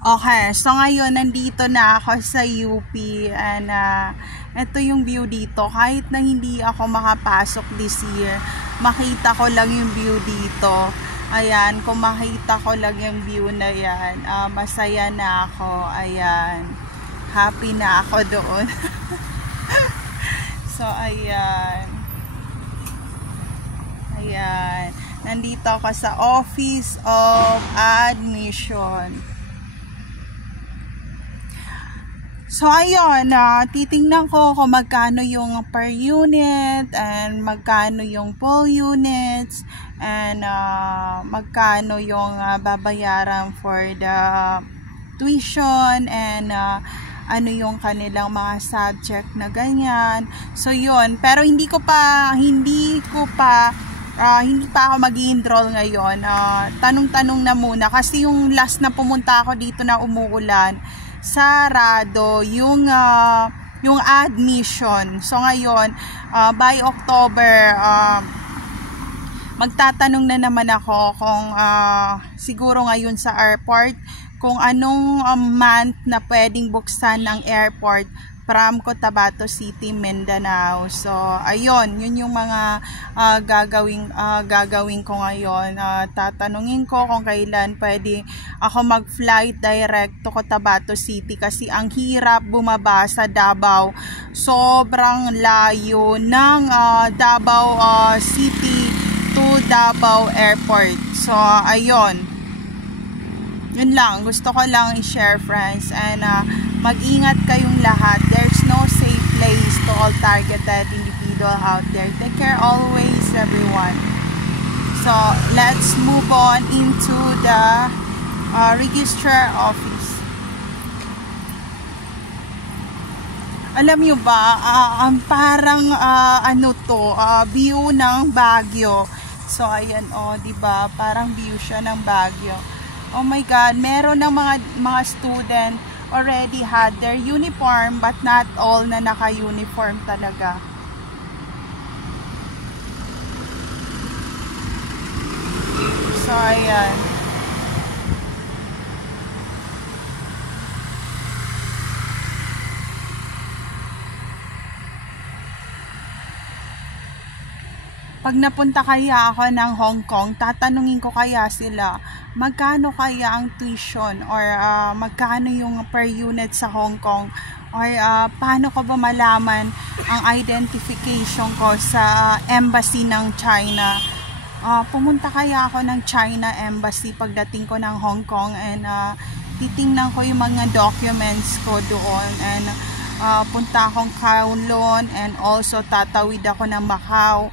Okay, so ngayon nandito na ako sa UP and ito yung view dito. Kahit na hindi ako makapasok this year, makita ko lang yung view dito. Ayan, kung makita ko lang yung view na yan, masaya na ako. Ayan, happy na ako doon. So ayan. Ayan, nandito ako sa Office of Admission. So ayun, titingnan ko kung magkano yung per unit and magkano yung full units and magkano yung babayaran for the tuition and ano yung kanilang mga subject na ganyan. So yun, pero hindi pa ako mag-i-enroll ngayon. Tanong-tanong na muna kasi yung last na pumunta ako dito na umuulan, sarado yung admission. So ngayon, by October, magtatanong na naman ako kung siguro ngayon sa airport kung anong month na pwedeng buksan ng airport from Cotabato City, Mindanao. So ayun, yun yung mga gagawin ko ngayon. Tatanungin ko kung kailan pwede ako mag-flight direct to Cotabato City kasi ang hirap bumaba sa Davao. Sobrang layo ng Davao City to Davao Airport. So ayun, yun lang, gusto ko lang i-share, friends, and mag-ingat kayong lahat. There's no safe place to all targeted individual out there. Take care always, everyone. So let's move on into the registrar office. Alam nyo ba, parang view ng Baguio. So ayan, diba, parang view siya ng Baguio. Oh my God, meron ng mga student already had their uniform but not all na naka-uniform talaga. So ayan. Pag napunta kaya ako ng Hong Kong, tatanungin ko kaya sila, magkano kaya ang tuition or magkano yung per unit sa Hong Kong or paano ko ba malaman ang identification ko sa embassy ng China. Pumunta kaya ako ng China embassy pagdating ko ng Hong Kong and titingnan ko yung mga documents ko doon and punta akong Kowloon and also tatawid ako ng Macau.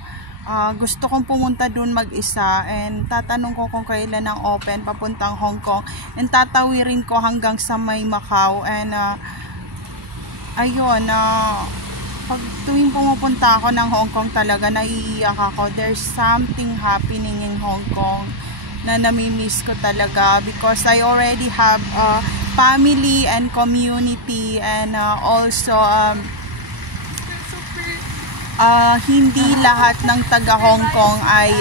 Gusto kong pumunta dun mag-isa and tatanong ko kung kailan ang open papuntang Hong Kong and tatawirin ko hanggang sa may Macau and ayun, pag tuwing pumupunta ako ng Hong Kong talaga naiiyak ako. There's something happening in Hong Kong na namimiss ko talaga because I already have family and community and also hindi lahat ng taga Hong Kong ay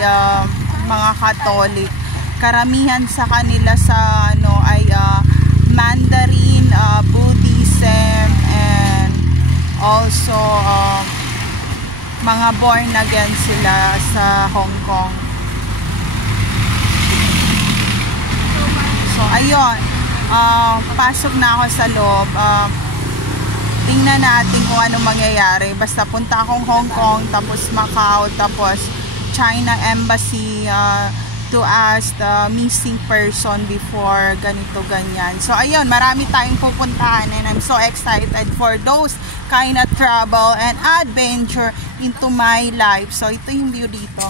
mga Katolik. Karamihan sa kanila sa ay Mandarin, Buddhism, and also mga born again sila sa Hong Kong. So ayun, pasok na ako sa loob. Tingnan natin kung anong mangyayari. Basta punta akong Hong Kong, tapos Macau, tapos China Embassy to ask the missing person before ganito ganyan. So ayun, marami tayong pupuntahan and I'm so excited for those kind of travel and adventure into my life. So ito yung view dito.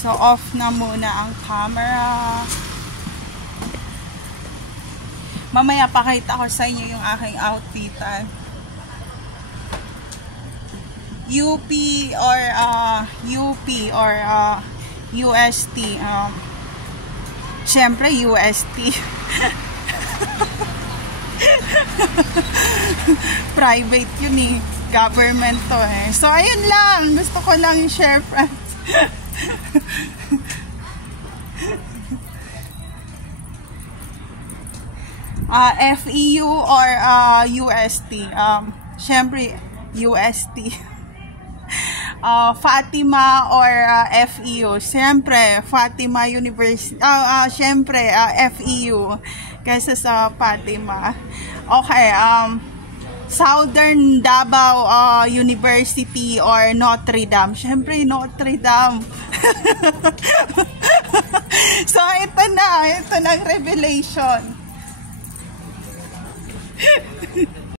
So off na muna ang camera. Mamaya pakita ko sa inyo yung aking outfit. UP or UST. Syempre UST. Private yun eh. government to eh. So, ayun lang. Gusto ko lang i-share, friends. FEU or UST. Syempre, UST. Fatima or FEU. Siyempre, Fatima University. Siyempre, FEU. Kaysa sa Fatima. Okay, Southern Davao University or Notre Dame. Siyempre, Notre Dame. So, ito na ang revelation.